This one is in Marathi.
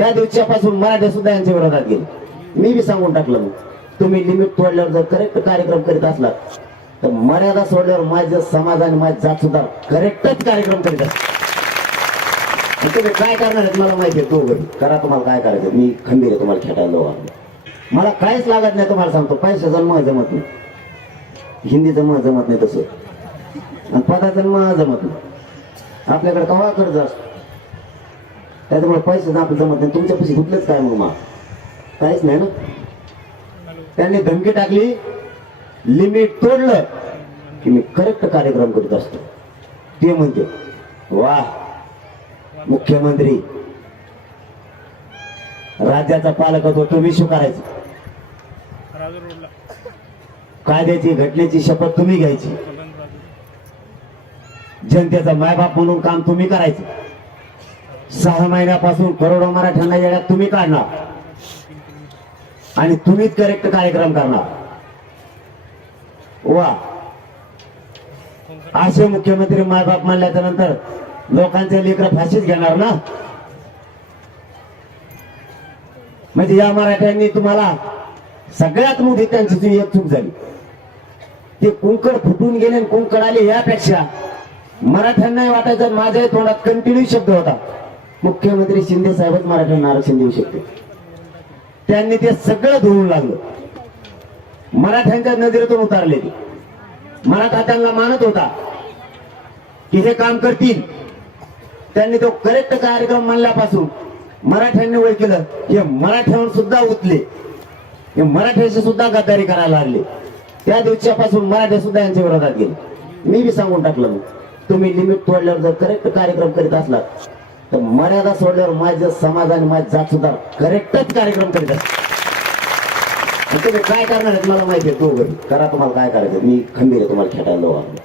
त्या दिवसापासून मराठे सुद्धा यांच्या विरोधात गेले मी बी सांगून टाकलं तुम्ही लिमिट तोडल्यावर जर करेक्ट कार्यक्रम करीत असला तर मर्यादा सोडल्यावर माझं समाज आणि माझी जात सुद्धा करेक्टच कार्यक्रम करीत असत तुम्ही काय करणार आहेत मला माहिती आहे घरी करा तुम्हाला काय करायचं मी खंबीर आहे तुम्हाला खेटायला मला काहीच लागत नाही तुम्हाला सांगतो पैशाचं जन्म जमत नाही हिंदी जमत नाही तसं आणि पदा जन्म जमत नाही आपल्याकडे कवा कर्ज असतो त्याच्यामुळे पैसे आपलं जमत नाही तुमच्या पैसे कुठलेच काय मग काहीच नाही ना त्यांनी धमकी टाकली लिमिट तोडलं की मी करेक्ट कार्यक्रम करत असतो ते म्हणते वा मुख्यमंत्री राज्याचा पालक होतो तुम्ही स्वीकारायचं कायद्याची घटनेची शपथ तुम्ही घ्यायची जनतेचा मायबाप म्हणून काम तुम्ही करायचं सहा महिन्यापासून करोडो मराठ्यांना येण्यात तुम्ही काढणार आणि तुम्हीच करेक्ट कार्यक्रम करणार वा असे मुख्यमंत्री बाप मानल्याच्या नंतर लोकांचे लेकर फाशीच घेणार ना म्हणजे या मराठ्यांनी तुम्हाला सगळ्यात मोठी त्यांची एक चूक झाली ते कुंकड फुटून गेले कुंकड आले यापेक्षा मराठ्यांनाही वाटायचं माझ्याही तोंडात कंटिन्यू शब्द होता मुख्यमंत्री शिंदे साहेबच मराठ्यांना आरक्षण देऊ शकते त्यांनी ते सगळं धुवून लागलं मराठ्यांच्या नजरेतून उतारले मराठा त्यांना मानत होता की जे काम करतील त्यांनी तो करेक्ट कार्यक्रम मानल्यापासून मराठ्यांनी वय केलं हे मराठ्यावर सुद्धा उतले हे मराठ्याशी सुद्धा गद्दारी करायला लागले त्या दिवसापासून मराठ्या सुद्धा यांच्या विरोधात गेले मी बी सांगून टाकलं तुम्ही लिमिट तोडल्यावर जर करेक्ट कार्यक्रम करीत असलात तर मर्यादा सोडल्यावर माझं समाज आणि माझी जात सुद्धा करेक्टच कार्यक्रम करीत असतात काय करणार तुम्हाला माहिती आहे तू करा तुम्हाला काय करायचं मी खंबीर आहे तुम्हाला खेटायला